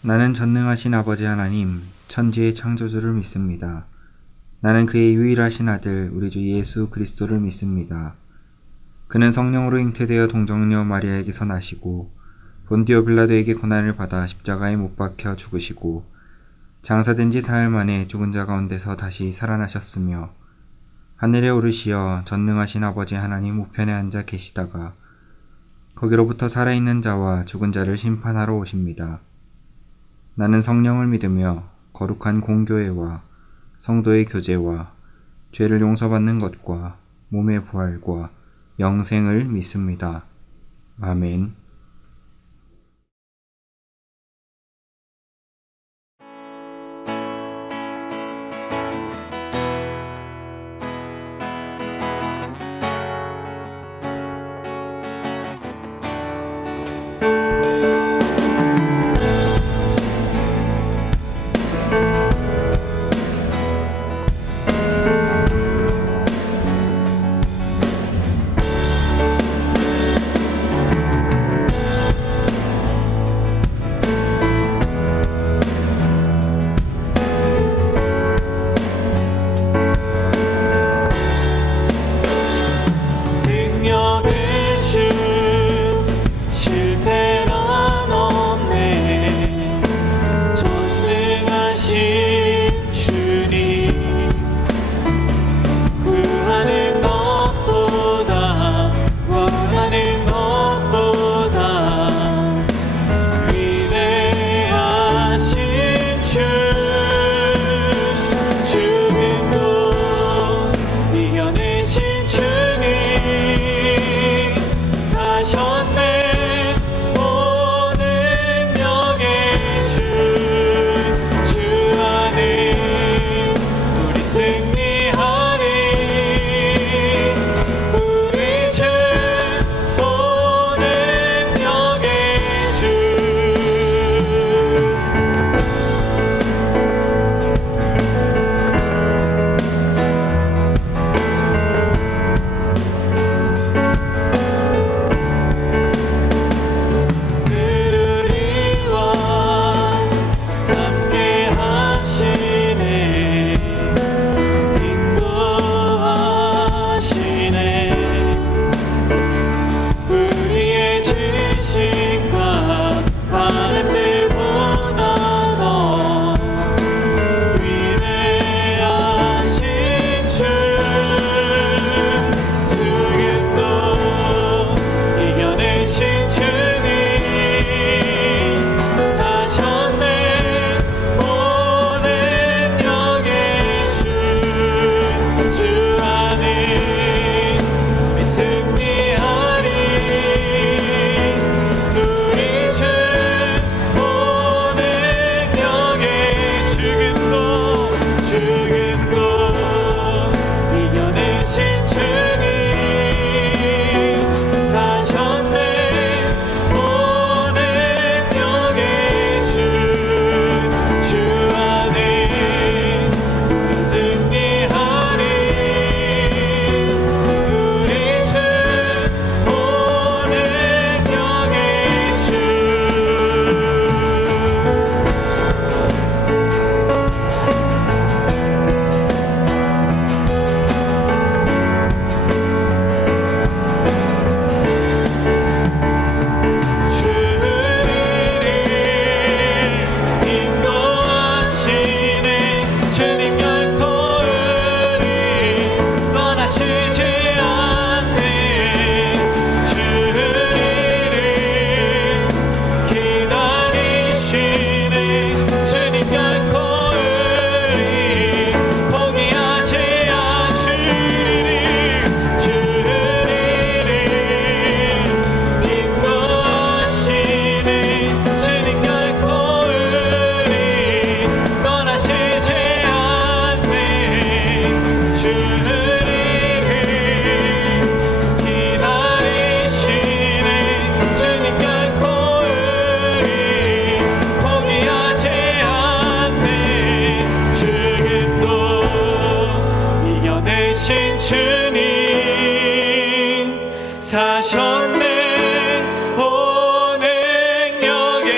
나는 전능하신 아버지 하나님, 천지의 창조주를 믿습니다. 나는 그의 유일하신 아들, 우리 주 예수 그리스도를 믿습니다. 그는 성령으로 잉태되어 동정녀 마리아에게서 나시고 본디오 빌라도에게 고난을 받아 십자가에 못 박혀 죽으시고 장사된 지 사흘 만에 죽은 자 가운데서 다시 살아나셨으며 하늘에 오르시어 전능하신 아버지 하나님 우편에 앉아 계시다가 거기로부터 살아있는 자와 죽은 자를 심판하러 오십니다. 나는 성령을 믿으며 거룩한 공교회와 성도의 교제와 죄를 용서받는 것과 몸의 부활과 영생을 믿습니다. 아멘. 사셨네. 오늘 여기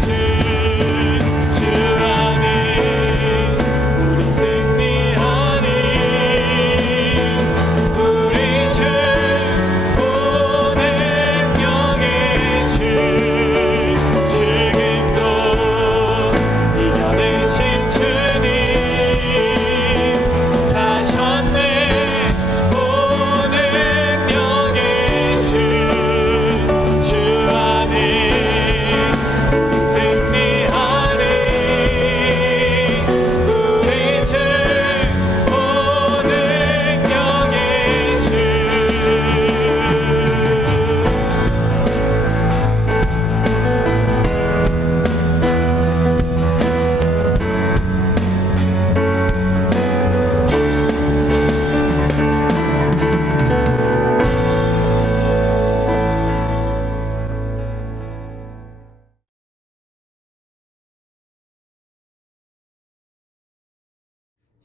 주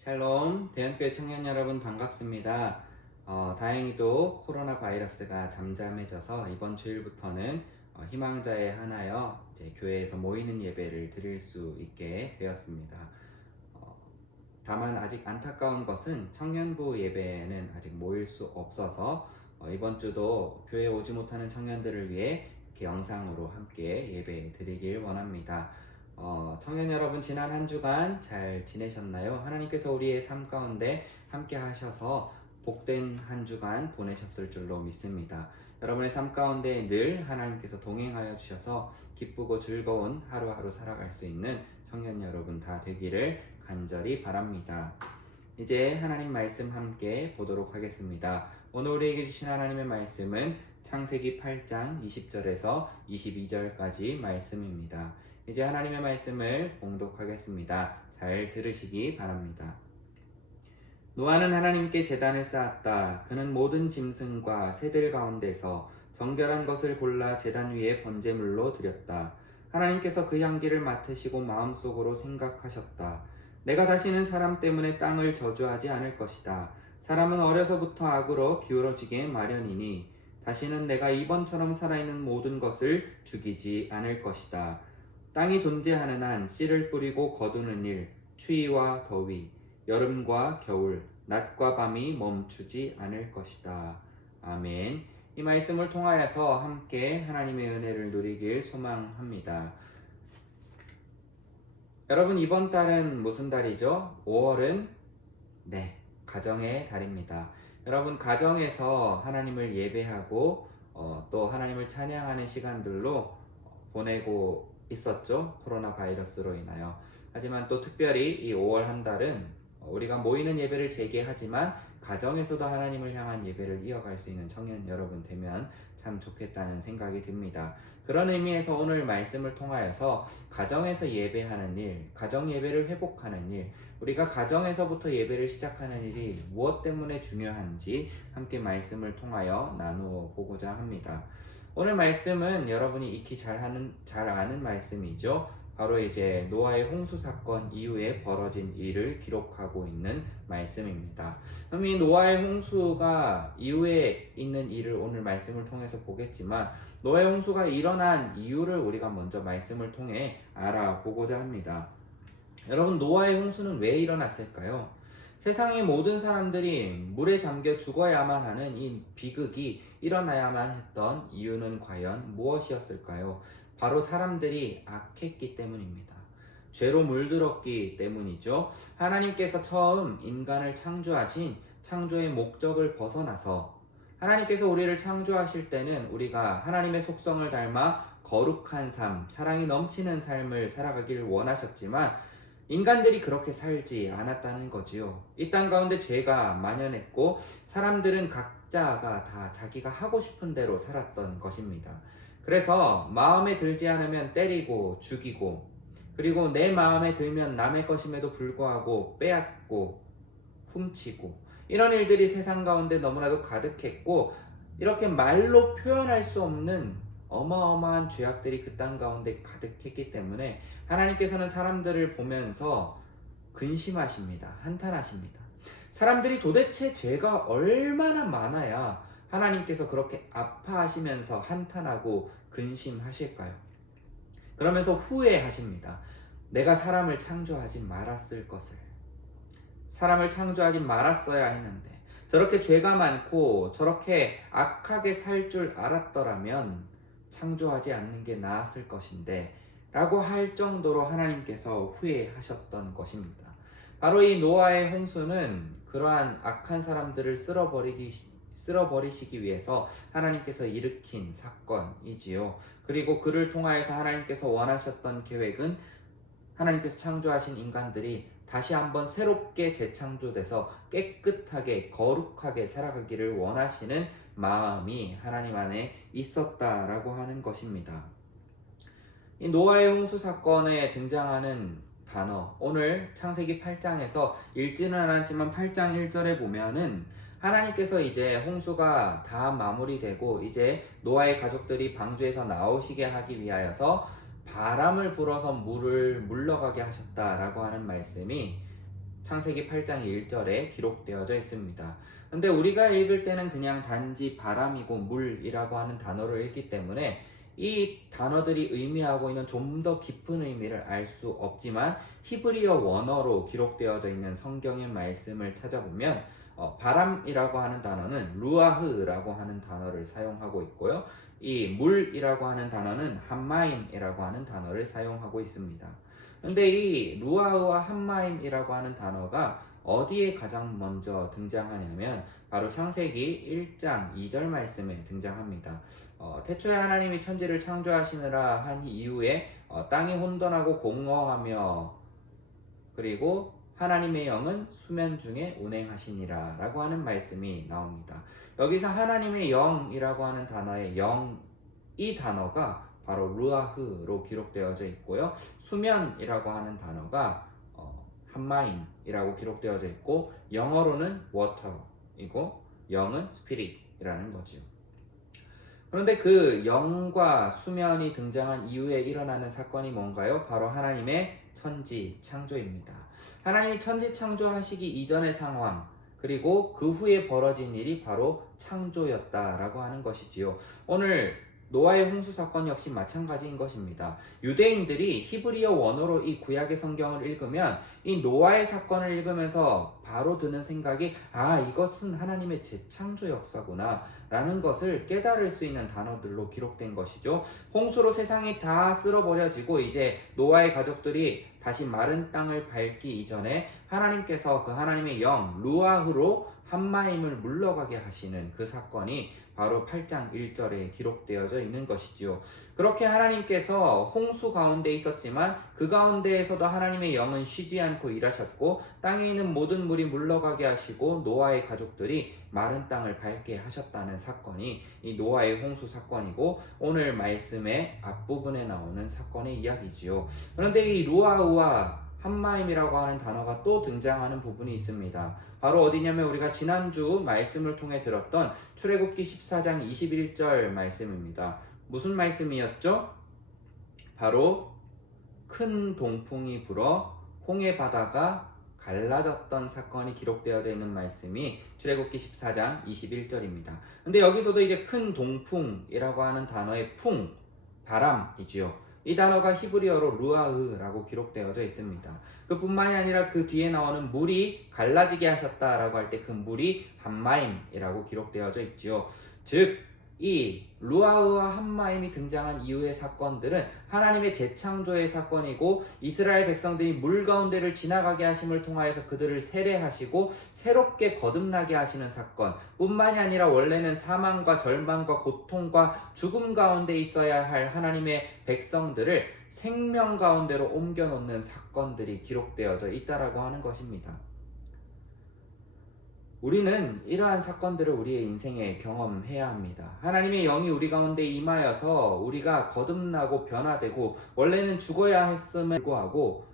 샬롬, 대한교회 청년 여러분 반갑습니다. 다행히도 코로나 바이러스가 잠잠해져서 이번 주일부터는 희망자에 한하여 이제 교회에서 모이는 예배를 드릴 수 있게 되었습니다. 다만 아직 안타까운 것은 청년부 예배에는 아직 모일 수 없어서 이번 주도 교회에 오지 못하는 청년들을 위해 이렇게 영상으로 함께 예배 드리길 원합니다. 청년 여러분, 지난 한 주간 잘 지내셨나요? 하나님께서 우리의 삶 가운데 함께 하셔서 복된 한 주간 보내셨을 줄로 믿습니다. 여러분의 삶 가운데 늘 하나님께서 동행하여 주셔서 기쁘고 즐거운 하루하루 살아갈 수 있는 청년 여러분 다 되기를 간절히 바랍니다. 이제 하나님 말씀 함께 보도록 하겠습니다. 오늘 우리에게 주신 하나님의 말씀은 창세기 8장 20절에서 22절까지 말씀입니다. 이제 하나님의 말씀을 봉독하겠습니다. 잘 들으시기 바랍니다. 노아는 하나님께 제단을 쌓았다. 그는 모든 짐승과 새들 가운데서 정결한 것을 골라 제단 위에 번제물로 드렸다. 하나님께서 그 향기를 맡으시고 마음속으로 생각하셨다. 내가 다시는 사람 때문에 땅을 저주하지 않을 것이다. 사람은 어려서부터 악으로 기울어지게 마련이니 다시는 내가 이번처럼 살아있는 모든 것을 죽이지 않을 것이다. 땅이 존재하는 한 씨를 뿌리고 거두는 일, 추위와 더위, 여름과 겨울, 낮과 밤이 멈추지 않을 것이다. 아멘. 이 말씀을 통하여서 함께 하나님의 은혜를 누리길 소망합니다. 여러분, 이번 달은 무슨 달이죠? 5월은 가정의 달입니다. 여러분, 가정에서 하나님을 예배하고 또 하나님을 찬양하는 시간들로 보내고 있었죠. 코로나 바이러스로 인하여. 하지만 또 특별히 이 5월 한 달은 우리가 모이는 예배를 재개하지만 가정에서도 하나님을 향한 예배를 이어갈 수 있는 청년 여러분 되면 참 좋겠다는 생각이 듭니다. 그런 의미에서 오늘 말씀을 통하여서 가정에서 예배하는 일, 가정 예배를 회복하는 일, 우리가 가정에서부터 예배를 시작하는 일이 무엇 때문에 중요한지 함께 말씀을 통하여 나누어 보고자 합니다. 오늘 말씀은 여러분이 익히 잘 아는 말씀이죠. 바로 이제 노아의 홍수 사건 이후에 벌어진 일을 기록하고 있는 말씀입니다. 그럼 이 노아의 홍수가 이후에 있는 일을 오늘 말씀을 통해서 보겠지만 노아의 홍수가 일어난 이유를 우리가 먼저 말씀을 통해 알아보고자 합니다. 여러분, 노아의 홍수는 왜 일어났을까요? 세상의 모든 사람들이 물에 잠겨 죽어야만 하는 이 비극이 일어나야만 했던 이유는 과연 무엇이었을까요? 바로 사람들이 악했기 때문입니다. 죄로 물들었기 때문이죠. 하나님께서 처음 인간을 창조하신 창조의 목적을 벗어나서 하나님께서 우리를 창조하실 때는 우리가 하나님의 속성을 닮아 거룩한 삶, 사랑이 넘치는 삶을 살아가기를 원하셨지만 인간들이 그렇게 살지 않았다는 거지요. 이 땅 가운데 죄가 만연했고 사람들은 각자가 다 자기가 하고 싶은 대로 살았던 것입니다. 그래서 마음에 들지 않으면 때리고 죽이고, 그리고 내 마음에 들면 남의 것임에도 불구하고 빼앗고 훔치고, 이런 일들이 세상 가운데 너무나도 가득했고 이렇게 말로 표현할 수 없는 어마어마한 죄악들이 그 땅 가운데 가득했기 때문에 하나님께서는 사람들을 보면서 근심하십니다. 한탄하십니다. 사람들이 도대체 죄가 얼마나 많아야 하나님께서 그렇게 아파하시면서 한탄하고 근심하실까요? 그러면서 후회하십니다. 내가 사람을 창조하지 말았을 것을. 사람을 창조하지 말았어야 했는데 저렇게 죄가 많고 저렇게 악하게 살 줄 알았더라면 창조하지 않는 게 나았을 것인데 라고 할 정도로 하나님께서 후회하셨던 것입니다. 바로 이 노아의 홍수는 그러한 악한 사람들을 쓸어버리시기 위해서 하나님께서 일으킨 사건이지요. 그리고 그를 통하여서 하나님께서 원하셨던 계획은 하나님께서 창조하신 인간들이 다시 한번 새롭게 재창조돼서 깨끗하게 거룩하게 살아가기를 원하시는 마음이 하나님 안에 있었다라고 하는 것입니다. 이 노아의 홍수 사건에 등장하는 단어, 오늘 창세기 8장에서 읽지는 않았지만 8장 1절에 보면은 하나님께서 이제 홍수가 다 마무리되고 이제 노아의 가족들이 방주에서 나오시게 하기 위하여서 바람을 불어서 물을 물러가게 하셨다라고 하는 말씀이 창세기 8장 1절에 기록되어져 있습니다. 근데 우리가 읽을 때는 그냥 단지 바람이고 물이라고 하는 단어를 읽기 때문에 이 단어들이 의미하고 있는 좀 더 깊은 의미를 알 수 없지만 히브리어 원어로 기록되어져 있는 성경의 말씀을 찾아보면 바람이라고 하는 단어는 루아흐라고 하는 단어를 사용하고 있고요. 이 물이라고 하는 단어는 함마임이라고 하는 단어를 사용하고 있습니다. 근데 이 루아흐와 함마임이라고 하는 단어가 어디에 가장 먼저 등장하냐면 바로 창세기 1장 2절 말씀에 등장합니다. 태초에 하나님이 천지를 창조하시느라 한 이후에 땅이 혼돈하고 공허하며 그리고 하나님의 영은 수면 중에 운행하시니라 라고 하는 말씀이 나옵니다. 여기서 하나님의 영이라고 하는 단어의 영, 이 단어가 바로 루아흐로 기록되어져 있고요. 수면이라고 하는 단어가 함마임이라고 기록되어져 있고 영어로는 water이고 영은 spirit이라는 거죠. 그런데 그 영과 수면이 등장한 이후에 일어나는 사건이 뭔가요? 바로 하나님의 천지 창조입니다. 하나님이 천지 창조하시기 이전의 상황 그리고 그 후에 벌어진 일이 바로 창조였다라고 하는 것이지요. 오늘 노아의 홍수 사건 역시 마찬가지인 것입니다. 유대인들이 히브리어 원어로 이 구약의 성경을 읽으면 이 노아의 사건을 읽으면서 바로 드는 생각이 이것은 하나님의 재창조 역사구나 라는 것을 깨달을 수 있는 단어들로 기록된 것이죠. 홍수로 세상이 다 쓸어버려지고 이제 노아의 가족들이 다시 마른 땅을 밟기 이전에 하나님께서 그 하나님의 영 루아흐로 함마임을 물러가게 하시는 그 사건이 바로 8장 1절에 기록되어져 있는 것이지요. 그렇게 하나님께서 홍수 가운데 있었지만 그 가운데에서도 하나님의 영은 쉬지 않고 일하셨고 땅에 있는 모든 물이 물러가게 하시고 노아의 가족들이 마른 땅을 밟게 하셨다는 사건이 이 노아의 홍수 사건이고 오늘 말씀의 앞부분에 나오는 사건의 이야기지요. 그런데 이 루아흐와 함마임이라고 하는 단어가 또 등장하는 부분이 있습니다. 바로 어디냐면 우리가 지난주 말씀을 통해 들었던 출애굽기 14장 21절 말씀입니다. 무슨 말씀이었죠? 바로 큰 동풍이 불어 홍해 바다가 갈라졌던 사건이 기록되어져 있는 말씀이 출애굽기 14장 21절입니다. 근데 여기서도 이제 큰 동풍이라고 하는 단어의 풍, 바람이지요. 이 단어가 히브리어로 루아흐라고 기록되어져 있습니다. 그뿐만이 아니라 그 뒤에 나오는 물이 갈라지게 하셨다라고 할 때 그 물이 함마임이라고 기록되어져 있지요. 즉 이 루아흐와 함마임이 등장한 이후의 사건들은 하나님의 재창조의 사건이고 이스라엘 백성들이 물 가운데를 지나가게 하심을 통하여서 그들을 세례하시고 새롭게 거듭나게 하시는 사건 뿐만이 아니라 원래는 사망과 절망과 고통과 죽음 가운데 있어야 할 하나님의 백성들을 생명 가운데로 옮겨놓는 사건들이 기록되어져 있다라고 하는 것입니다. 우리는 이러한 사건들을 우리의 인생에 경험해야 합니다. 하나님의 영이 우리 가운데 임하여서 우리가 거듭나고 변화되고 원래는 죽어야 했음을 불구하고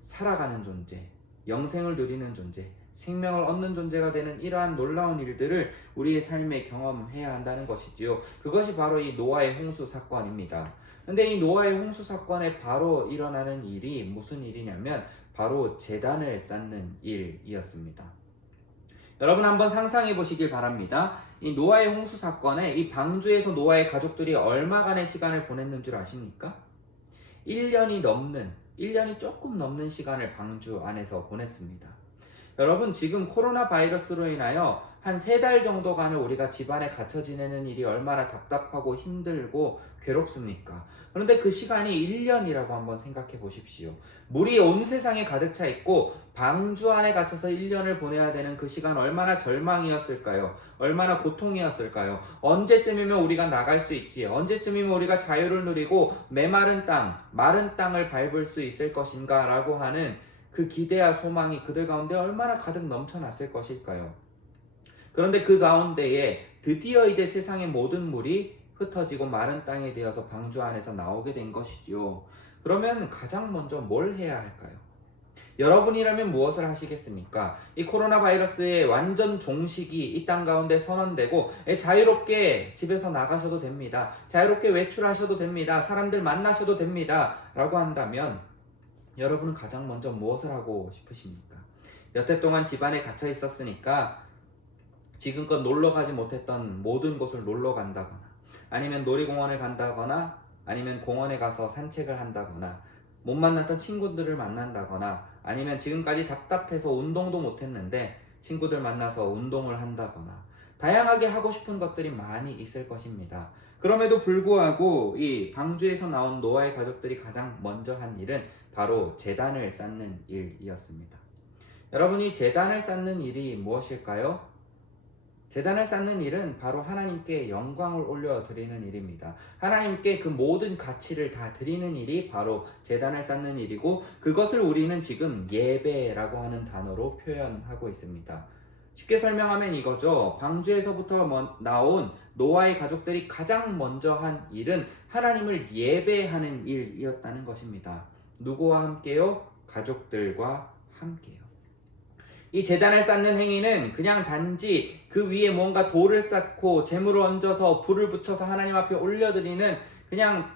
살아가는 존재, 영생을 누리는 존재, 생명을 얻는 존재가 되는 이러한 놀라운 일들을 우리의 삶에 경험해야 한다는 것이지요. 그것이 바로 이 노아의 홍수 사건입니다. 근데 이 노아의 홍수 사건에 바로 일어나는 일이 무슨 일이냐면 바로 제단을 쌓는 일이었습니다. 여러분 한번 상상해 보시길 바랍니다. 이 노아의 홍수 사건에 이 방주에서 노아의 가족들이 얼마간의 시간을 보냈는 줄 아십니까? 1년이 조금 넘는 시간을 방주 안에서 보냈습니다. 여러분 지금 코로나 바이러스로 인하여 한 3달 정도간을 우리가 집안에 갇혀 지내는 일이 얼마나 답답하고 힘들고 괴롭습니까? 그런데 그 시간이 1년이라고 한번 생각해 보십시오. 물이 온 세상에 가득 차 있고 방주 안에 갇혀서 1년을 보내야 되는 그 시간 얼마나 절망이었을까요? 얼마나 고통이었을까요? 언제쯤이면 우리가 나갈 수 있지? 언제쯤이면 우리가 자유를 누리고 메마른 땅, 마른 땅을 밟을 수 있을 것인가? 라고 하는 그 기대와 소망이 그들 가운데 얼마나 가득 넘쳐났을 것일까요? 그런데 그 가운데에 드디어 이제 세상의 모든 물이 흩어지고 마른 땅에 되어서 방주 안에서 나오게 된 것이죠. 그러면 가장 먼저 뭘 해야 할까요? 여러분이라면 무엇을 하시겠습니까? 이 코로나 바이러스의 완전 종식이 이 땅 가운데 선언되고 자유롭게 집에서 나가셔도 됩니다. 자유롭게 외출하셔도 됩니다. 사람들 만나셔도 됩니다. 라고 한다면 여러분은 가장 먼저 무엇을 하고 싶으십니까? 여태 동안 집안에 갇혀 있었으니까 지금껏 놀러 가지 못했던 모든 곳을 놀러 간다거나, 아니면 놀이공원을 간다거나, 아니면 공원에 가서 산책을 한다거나, 못 만났던 친구들을 만난다거나, 아니면 지금까지 답답해서 운동도 못했는데 친구들 만나서 운동을 한다거나, 다양하게 하고 싶은 것들이 많이 있을 것입니다. 그럼에도 불구하고 이 방주에서 나온 노아의 가족들이 가장 먼저 한 일은 바로 제단을 쌓는 일이었습니다. 여러분이 제단을 쌓는 일이 무엇일까요? 제단을 쌓는 일은 바로 하나님께 영광을 올려드리는 일입니다. 하나님께 그 모든 가치를 다 드리는 일이 바로 제단을 쌓는 일이고, 그것을 우리는 지금 예배라고 하는 단어로 표현하고 있습니다. 쉽게 설명하면 이거죠. 방주에서부터 나온 노아의 가족들이 가장 먼저 한 일은 하나님을 예배하는 일이었다는 것입니다. 누구와 함께요? 가족들과 함께요. 이 제단을 쌓는 행위는 그냥 단지 그 위에 뭔가 돌을 쌓고 재물을 얹어서 불을 붙여서 하나님 앞에 올려드리는 그냥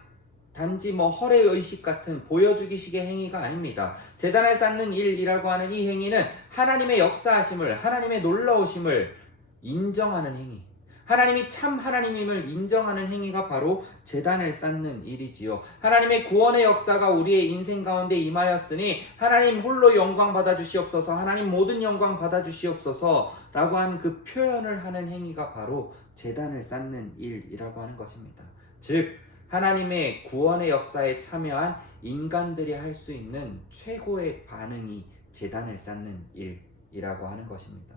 단지 허례의식 같은 보여주기식의 행위가 아닙니다. 제단을 쌓는 일이라고 하는 이 행위는 하나님의 역사하심을, 하나님의 놀라우심을 인정하는 행위, 하나님이 참 하나님임을 인정하는 행위가 바로 제단을 쌓는 일이지요. 하나님의 구원의 역사가 우리의 인생 가운데 임하였으니 하나님 홀로 영광 받아주시옵소서, 하나님 모든 영광 받아주시옵소서 라고 하는 그 표현을 하는 행위가 바로 제단을 쌓는 일이라고 하는 것입니다. 즉 하나님의 구원의 역사에 참여한 인간들이 할 수 있는 최고의 반응이 제단을 쌓는 일이라고 하는 것입니다.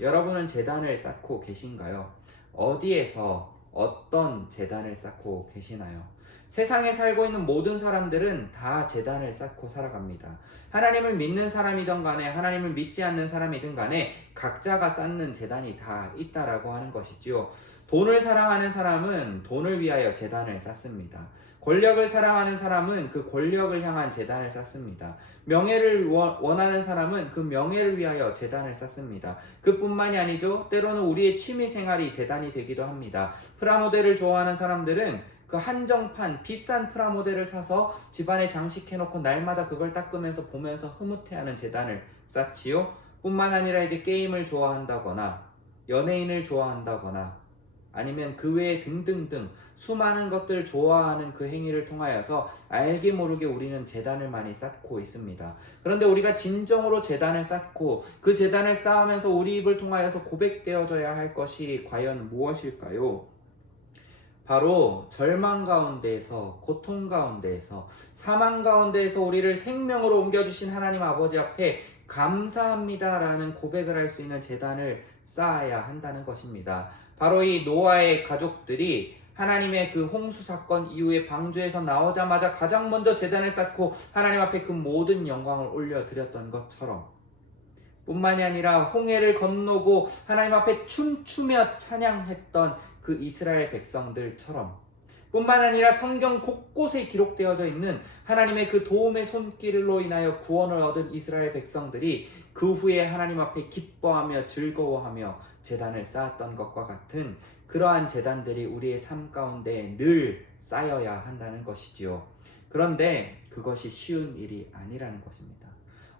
여러분은 제단을 쌓고 계신가요? 어디에서 어떤 제단을 쌓고 계시나요? 세상에 살고 있는 모든 사람들은 다 제단을 쌓고 살아갑니다. 하나님을 믿는 사람이든 간에 하나님을 믿지 않는 사람이든 간에 각자가 쌓는 제단이 다 있다라고 하는 것이죠. 돈을 사랑하는 사람은 돈을 위하여 제단을 쌓습니다. 권력을 사랑하는 사람은 그 권력을 향한 제단을 쌓습니다. 명예를 원하는 사람은 그 명예를 위하여 제단을 쌓습니다. 그뿐만이 아니죠. 때로는 우리의 취미생활이 제단이 되기도 합니다. 프라모델을 좋아하는 사람들은 그 한정판 비싼 프라모델을 사서 집안에 장식해놓고 날마다 그걸 닦으면서 보면서 흐뭇해하는 제단을 쌓지요. 뿐만 아니라 이제 게임을 좋아한다거나 연예인을 좋아한다거나 아니면 그 외에 등등등 수많은 것들을 좋아하는 그 행위를 통하여서 알게 모르게 우리는 제단을 많이 쌓고 있습니다. 그런데 우리가 진정으로 제단을 쌓고 그 제단을 쌓으면서 우리 입을 통하여서 고백되어져야 할 것이 과연 무엇일까요? 바로 절망 가운데에서, 고통 가운데에서, 사망 가운데에서 우리를 생명으로 옮겨주신 하나님 아버지 앞에 감사합니다라는 고백을 할 수 있는 제단을 쌓아야 한다는 것입니다. 바로 이 노아의 가족들이 하나님의 그 홍수 사건 이후에 방주에서 나오자마자 가장 먼저 제단을 쌓고 하나님 앞에 그 모든 영광을 올려드렸던 것처럼, 뿐만이 아니라 홍해를 건너고 하나님 앞에 춤추며 찬양했던 그 이스라엘 백성들처럼, 뿐만 아니라 성경 곳곳에 기록되어져 있는 하나님의 그 도움의 손길로 인하여 구원을 얻은 이스라엘 백성들이 그 후에 하나님 앞에 기뻐하며 즐거워하며 제단을 쌓았던 것과 같은 그러한 제단들이 우리의 삶 가운데 늘 쌓여야 한다는 것이지요. 그런데 그것이 쉬운 일이 아니라는 것입니다.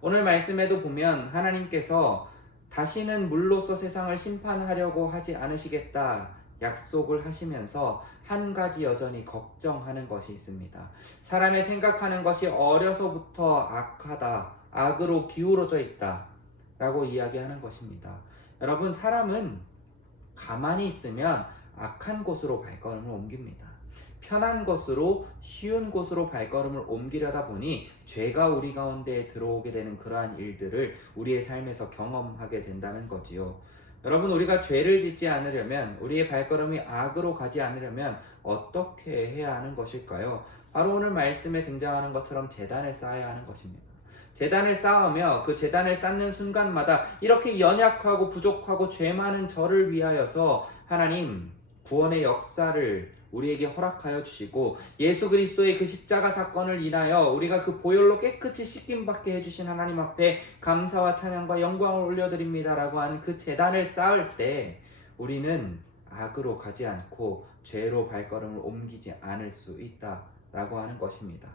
오늘 말씀에도 보면 하나님께서 다시는 물로써 세상을 심판하려고 하지 않으시겠다 약속을 하시면서 한 가지 여전히 걱정하는 것이 있습니다. 사람의 생각하는 것이 어려서부터 악하다, 악으로 기울어져 있다 라고 이야기하는 것입니다. 여러분, 사람은 가만히 있으면 악한 곳으로 발걸음을 옮깁니다. 편한 것으로, 쉬운 곳으로 발걸음을 옮기려다 보니 죄가 우리 가운데 들어오게 되는 그러한 일들을 우리의 삶에서 경험하게 된다는 거지요. 여러분, 우리가 죄를 짓지 않으려면, 우리의 발걸음이 악으로 가지 않으려면 어떻게 해야 하는 것일까요? 바로 오늘 말씀에 등장하는 것처럼 제단을 쌓아야 하는 것입니다. 제단을 쌓으며 그 제단을 쌓는 순간마다 이렇게 연약하고 부족하고 죄 많은 저를 위하여서 하나님 구원의 역사를 우리에게 허락하여 주시고, 예수 그리스도의 그 십자가 사건을 인하여 우리가 그 보혈로 깨끗이 씻김받게 해주신 하나님 앞에 감사와 찬양과 영광을 올려드립니다 라고 하는 그 제단을 쌓을 때 우리는 악으로 가지 않고 죄로 발걸음을 옮기지 않을 수 있다 라고 하는 것입니다.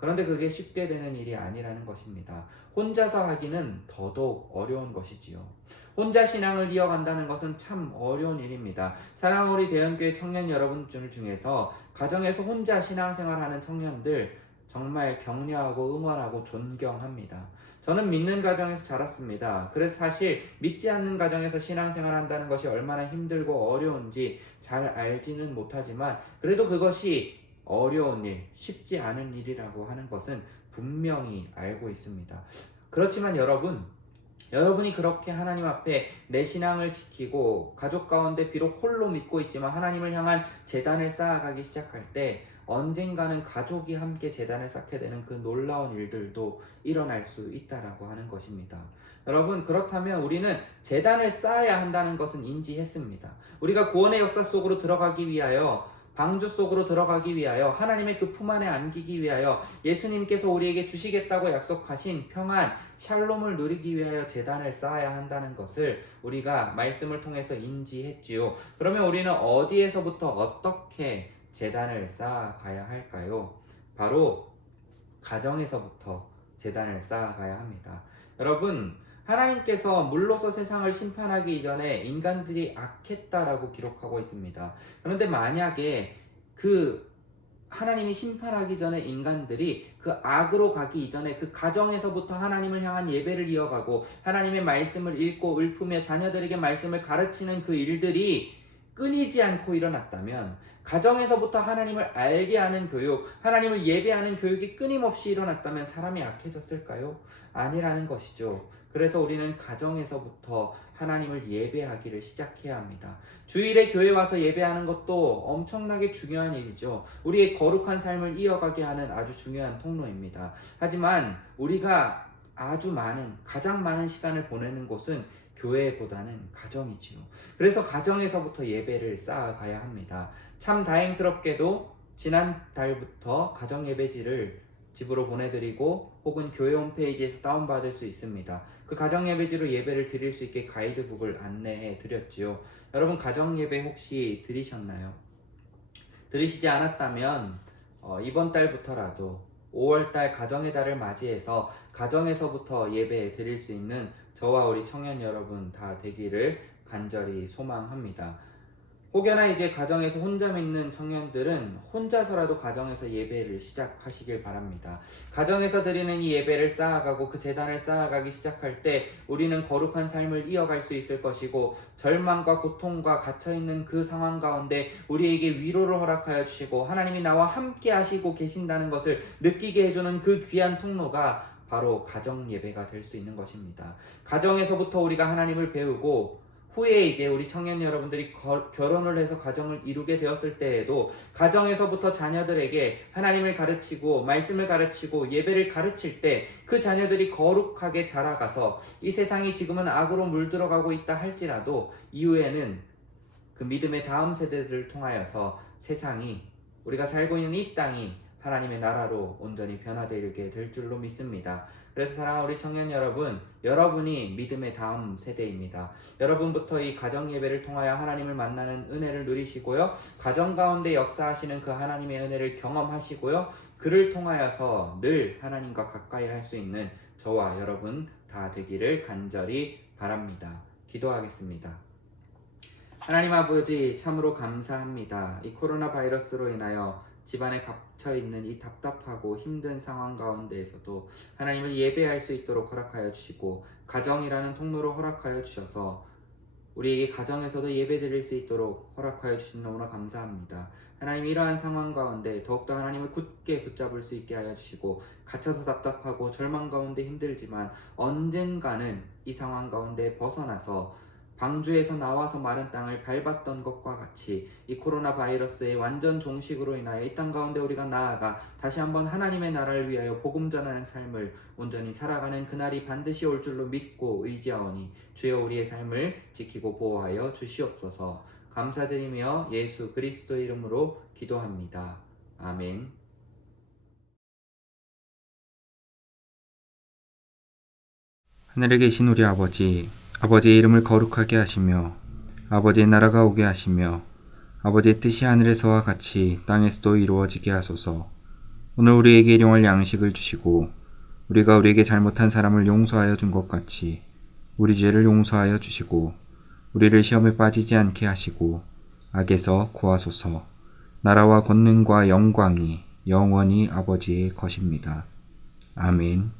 그런데 그게 쉽게 되는 일이 아니라는 것입니다. 혼자서 하기는 더더욱 어려운 것이지요. 혼자 신앙을 이어간다는 것은 참 어려운 일입니다. 사랑하는 우리 대형교회 청년 여러분들 중에서 가정에서 혼자 신앙생활하는 청년들 정말 격려하고 응원하고 존경합니다. 저는 믿는 가정에서 자랐습니다. 그래서 사실 믿지 않는 가정에서 신앙생활 한다는 것이 얼마나 힘들고 어려운지 잘 알지는 못하지만 그래도 그것이 어려운 일, 쉽지 않은 일이라고 하는 것은 분명히 알고 있습니다. 그렇지만 여러분이 그렇게 하나님 앞에 내 신앙을 지키고 가족 가운데 비록 홀로 믿고 있지만 하나님을 향한 제단을 쌓아가기 시작할 때 언젠가는 가족이 함께 제단을 쌓게 되는 그 놀라운 일들도 일어날 수 있다라고 하는 것입니다. 여러분, 그렇다면 우리는 제단을 쌓아야 한다는 것은 인지했습니다. 우리가 구원의 역사 속으로 들어가기 위하여, 방주 속으로 들어가기 위하여, 하나님의 그 품 안에 안기기 위하여 예수님께서 우리에게 주시겠다고 약속하신 평안, 샬롬을 누리기 위하여 제단을 쌓아야 한다는 것을 우리가 말씀을 통해서 인지했지요. 그러면 우리는 어디에서부터 어떻게 제단을 쌓아가야 할까요? 바로 가정에서부터 제단을 쌓아가야 합니다. 여러분, 하나님께서 물로서 세상을 심판하기 이전에 인간들이 악했다라고 기록하고 있습니다. 그런데 만약에 하나님이 심판하기 전에 인간들이 그 악으로 가기 이전에 그 가정에서부터 하나님을 향한 예배를 이어가고 하나님의 말씀을 읽고 읊으며 자녀들에게 말씀을 가르치는 그 일들이 끊이지 않고 일어났다면, 가정에서부터 하나님을 알게 하는 교육, 하나님을 예배하는 교육이 끊임없이 일어났다면 사람이 악해졌을까요? 아니라는 것이죠. 그래서 우리는 가정에서부터 하나님을 예배하기를 시작해야 합니다. 주일에 교회 와서 예배하는 것도 엄청나게 중요한 일이죠. 우리의 거룩한 삶을 이어가게 하는 아주 중요한 통로입니다. 하지만 우리가 가장 많은 시간을 보내는 곳은 교회보다는 가정이지요. 그래서 가정에서부터 예배를 쌓아가야 합니다. 참 다행스럽게도 지난달부터 가정예배지를 집으로 보내드리고 혹은 교회 홈페이지에서 다운받을 수 있습니다. 그 가정예배지로 예배를 드릴 수 있게 가이드북을 안내해 드렸지요. 여러분, 가정예배 혹시 들으셨나요? 들으시지 않았다면 이번 달부터라도 5월달 가정의 달을 맞이해서 가정에서부터 예배 드릴 수 있는 저와 우리 청년 여러분 다 되기를 간절히 소망합니다. 혹여나 이제 가정에서 혼자 믿는 청년들은 혼자서라도 가정에서 예배를 시작하시길 바랍니다. 가정에서 드리는 이 예배를 쌓아가고 그 제단을 쌓아가기 시작할 때 우리는 거룩한 삶을 이어갈 수 있을 것이고, 절망과 고통과 갇혀있는 그 상황 가운데 우리에게 위로를 허락하여 주시고 하나님이 나와 함께 하시고 계신다는 것을 느끼게 해주는 그 귀한 통로가 바로 가정 예배가 될 수 있는 것입니다. 가정에서부터 우리가 하나님을 배우고 후에 이제 우리 청년 여러분들이 결혼을 해서 가정을 이루게 되었을 때에도 가정에서부터 자녀들에게 하나님을 가르치고 말씀을 가르치고 예배를 가르칠 때 그 자녀들이 거룩하게 자라가서 이 세상이 지금은 악으로 물들어가고 있다 할지라도 이후에는 그 믿음의 다음 세대들을 통하여서 세상이, 우리가 살고 있는 이 땅이 하나님의 나라로 온전히 변화되게 될 줄로 믿습니다. 그래서 사랑하는 우리 청년 여러분, 여러분이 믿음의 다음 세대입니다. 여러분부터 이 가정 예배를 통하여 하나님을 만나는 은혜를 누리시고요, 가정 가운데 역사하시는 그 하나님의 은혜를 경험하시고요, 그를 통하여서 늘 하나님과 가까이 할 수 있는 저와 여러분 다 되기를 간절히 바랍니다. 기도하겠습니다. 하나님 아버지, 참으로 감사합니다. 이 코로나 바이러스로 인하여 집안에 갇혀있는 이 답답하고 힘든 상황 가운데에서도 하나님을 예배할 수 있도록 허락하여 주시고, 가정이라는 통로로 허락하여 주셔서 우리에게 가정에서도 예배 드릴 수 있도록 허락하여 주시는 너무나 감사합니다. 하나님, 이러한 상황 가운데 더욱더 하나님을 굳게 붙잡을 수 있게 하여 주시고, 갇혀서 답답하고 절망 가운데 힘들지만 언젠가는 이 상황 가운데 벗어나서 방주에서 나와서 마른 땅을 밟았던 것과 같이 이 코로나 바이러스의 완전 종식으로 인하여 이 땅 가운데 우리가 나아가 다시 한번 하나님의 나라를 위하여 복음 전하는 삶을 온전히 살아가는 그날이 반드시 올 줄로 믿고 의지하오니 주여 우리의 삶을 지키고 보호하여 주시옵소서. 감사드리며 예수 그리스도 이름으로 기도합니다. 아멘. 하늘에 계신 우리 아버지의 이름을 거룩하게 하시며 아버지의 나라가 오게 하시며 아버지의 뜻이 하늘에서와 같이 땅에서도 이루어지게 하소서. 오늘 우리에게 일용할 양식을 주시고 우리가 우리에게 잘못한 사람을 용서하여 준 것 같이 우리 죄를 용서하여 주시고 우리를 시험에 빠지지 않게 하시고 악에서 구하소서. 나라와 권능과 영광이 영원히 아버지의 것입니다. 아멘.